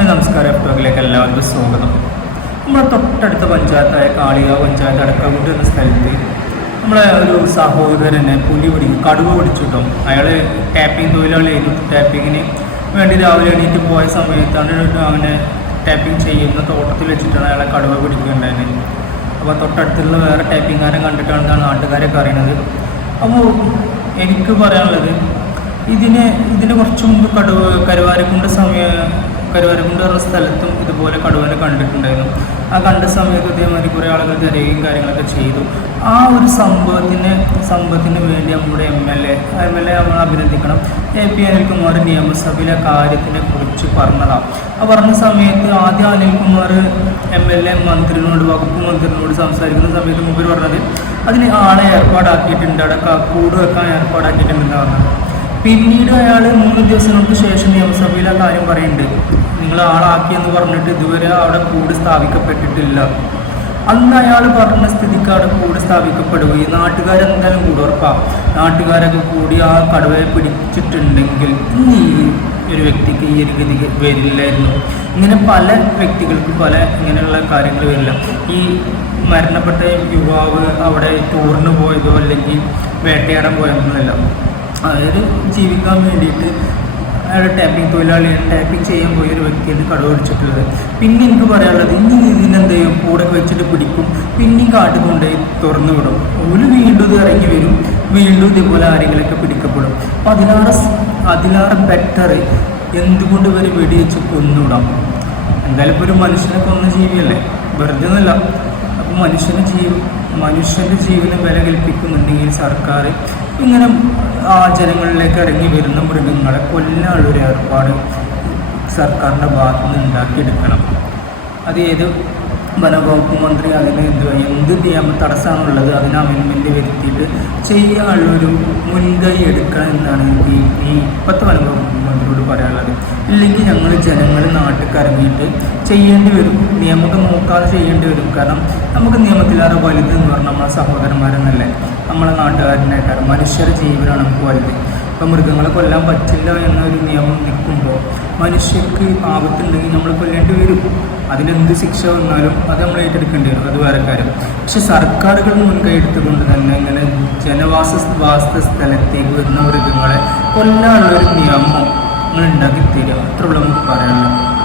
Hi നമസ്കാരം. എപ്പോഴെങ്കിലേക്ക് എല്ലാവർക്കും സ്വാഗതം. നമ്മുടെ തൊട്ടടുത്ത പഞ്ചായത്തായ കാളിക പഞ്ചായത്ത് അടക്കാവുട്ട് എന്ന സ്ഥലത്ത് നമ്മളെ ഒരു സഹോദരനെ പുലി പിടിക്കും കടുവ പിടിച്ചിട്ടും അയാൾ ടാപ്പിംഗ് തൊഴിലാളിയായിരുന്നു ടാപ്പിങ്ങിന് വേണ്ടി രാവിലെ എണീറ്റ് പോയ സമയത്താണ് അവനെ ടാപ്പിംഗ് ചെയ്യുന്ന തോട്ടത്തിൽ വെച്ചിട്ടാണ് അയാളെ കടുവ പിടിക്കുന്നുണ്ടായിരുന്നത് അപ്പോൾ തൊട്ടടുത്തുള്ള വേറെ ടാപ്പിംഗുകാരൻ കണ്ടിട്ടാണ് നാട്ടുകാരൊക്കെ അറിയണത് അപ്പോൾ എനിക്ക് പറയാനുള്ളത് ഇതിന് ഇതിന് കുറച്ച് മുമ്പ് കടുവ കരുവാരക്കുണ്ട് സമയ കരുവാരക്കുണ്ട് പറഞ്ഞ സ്ഥലത്തും ഇതുപോലെ കടുവനെ കണ്ടിട്ടുണ്ടായിരുന്നു. ആ കണ്ട സമയത്ത് ഇതേമാതിരി കുറേ ആളുകൾ തിരയുകയും കാര്യങ്ങളൊക്കെ ചെയ്തു. ആ ഒരു സംഭവത്തിന് സംഭവത്തിന് വേണ്ടി നമ്മുടെ M L A M L A നമ്മൾ അഭിനന്ദിക്കണം. എ പി അനിൽകുമാർ നിയമസഭയിലെ കാര്യത്തിനെ കുറിച്ച് പറഞ്ഞതാണ് ആ പറഞ്ഞ സമയത്ത് ആദ്യം അനിൽകുമാർ എം എൽ എ മന്ത്രിനോട് വകുപ്പ് മന്ത്രിനോട് സംസാരിക്കുന്ന സമയത്ത് മുമ്പിൽ പറഞ്ഞത് അതിന് ആളെ ഏർപ്പാടാക്കിയിട്ടുണ്ട്. അടക്ക കൂട് വെക്കാൻ ഏർപ്പാടാക്കിയിട്ടുണ്ടെന്ന് പറഞ്ഞത് പിന്നീട് അയാൾ മൂന്ന് ദിവസങ്ങൾക്ക് ശേഷം നിയമസഭയിൽ ആ കാര്യം പറയുന്നുണ്ട്. നിങ്ങൾ ആളാക്കിയെന്ന് പറഞ്ഞിട്ട് ഇതുവരെ അവിടെ കൂട് സ്ഥാപിക്കപ്പെട്ടിട്ടില്ല. അന്ന് അയാൾ പറഞ്ഞ സ്ഥിതിക്ക് അവിടെ കൂട് സ്ഥാപിക്കപ്പെടുകയും നാട്ടുകാരെന്തായാലും കൂടെ ഉറപ്പാ. നാട്ടുകാരൊക്കെ കൂടി ആ കടുവയെ പിടിച്ചിട്ടുണ്ടെങ്കിൽ ഈ ഒരു വ്യക്തിക്ക് ഈ ഒരു ഗതി വരില്ലായിരുന്നു. ഇങ്ങനെ പല വ്യക്തികൾക്ക് പല ഇങ്ങനെയുള്ള കാര്യങ്ങൾ വരില്ല. ഈ മരണപ്പെട്ട യുവാവ് അവിടെ ടൂറിന് പോയതോ അല്ലെങ്കിൽ വേട്ടയാടാൻ പോയതൊന്നുമല്ല അതായത് ജീവിക്കാൻ വേണ്ടിയിട്ട് അയാൾ ടാപ്പിംഗ് തൊഴിലാളി ടാപ്പിംഗ് ചെയ്യാൻ പോയ ഒരു വ്യക്തിയാണ് കടവ് പിടിച്ചിട്ടുള്ളത് പിന്നെ എനിക്ക് പറയാനുള്ളത് ഇനി ഇതിനെന്ത് ചെയ്യും? കൂടെ വെച്ചിട്ട് പിടിക്കും. പിന്നെയും കാട്ടിൽ കൊണ്ടുപോയി തുറന്നു വിടും. ഒരു വീണ്ടും ഇത് ഇറങ്ങി വരും. വീണ്ടും ഇതേപോലെ ആരെങ്കിലൊക്കെ പിടിക്കപ്പെടും. അപ്പോൾ അതിലാറ് അതിലാറ് ബെറ്റർ എന്തുകൊണ്ട് ഇവർ വെടിവെച്ച് കൊന്നുവിടാം എന്തായാലും ഇപ്പോൾ ഒരു മനുഷ്യനെ കൊന്ന ജീവിയല്ലേ? വെറുതെ ഒന്നുമല്ല. അപ്പോൾ മനുഷ്യന് ജീവ മനുഷ്യന്റെ ജീവന് വില കൽപ്പിക്കുന്നുണ്ടെങ്കിൽ സർക്കാർ ഇങ്ങനെ ജനങ്ങളിലേക്ക് ഇറങ്ങി വരുന്ന മൃഗങ്ങളെ കൊല്ലാനുള്ളൊരു ഏർപ്പാട് സർക്കാരിന്റെ ഭാഗത്തു നിന്ന് ഉണ്ടാക്കിയെടുക്കണം. അത് ഏത് വനവകുപ്പ് മന്ത്രി അതിന് എന്ത് എന്ത് നിയമ തടസ്സമാണുള്ളത് അതിന് അമെൻമെന്റ് വരുത്തിയിട്ട് ചെയ്യാനുള്ളൊരു മുൻകൈ എടുക്കണം എന്നാണ് എനിക്ക് ഈ ഇപ്പോഴത്തെ വനവകുപ്പ് മന്ത്രിയോട് പറയാനുള്ളത്. ഇല്ലെങ്കിൽ ഞങ്ങൾ ജനങ്ങൾ നാട്ടിൽ ഇറങ്ങിയിട്ട് ചെയ്യേണ്ടി വരും. നിയമമൊക്കെ നോക്കാതെ ചെയ്യേണ്ടി വരും. കാരണം നമുക്ക് നിയമത്തിലേറെ വലുത് എന്ന് പറഞ്ഞാൽ നമ്മളെ സഹോദരന്മാരെന്നല്ലേ? നമ്മളെ നാട്ടുകാരനായിട്ടാണ് മനുഷ്യരുടെ ജീവനാണ് നമുക്ക് വലുത്. ഇപ്പം മൃഗങ്ങളെ കൊല്ലാൻ പറ്റില്ല എന്നൊരു നിയമം നിൽക്കുമ്പോൾ മനുഷ്യർക്ക് ആപത്തുണ്ടെങ്കിൽ നമ്മൾ കൊല്ലേണ്ടി വരും. അതിനെന്ത് ശിക്ഷ വന്നാലും അത് നമ്മൾ ഏറ്റെടുക്കേണ്ടി വരും. അത് വേറെ കാര്യം. പക്ഷെ സർക്കാരുകൾ മുൻകൈ എടുത്തുകൊണ്ട് തന്നെ ഇങ്ങനെ ജനവാസ വാസ സ്ഥലത്തേക്ക് വരുന്ന മൃഗങ്ങളെ കൊല്ലാനുള്ളൊരു നിയമം നിങ്ങൾ ഉണ്ടാക്കി തരിക അത്രയുള്ള നമുക്ക് പറയാനുള്ളത്.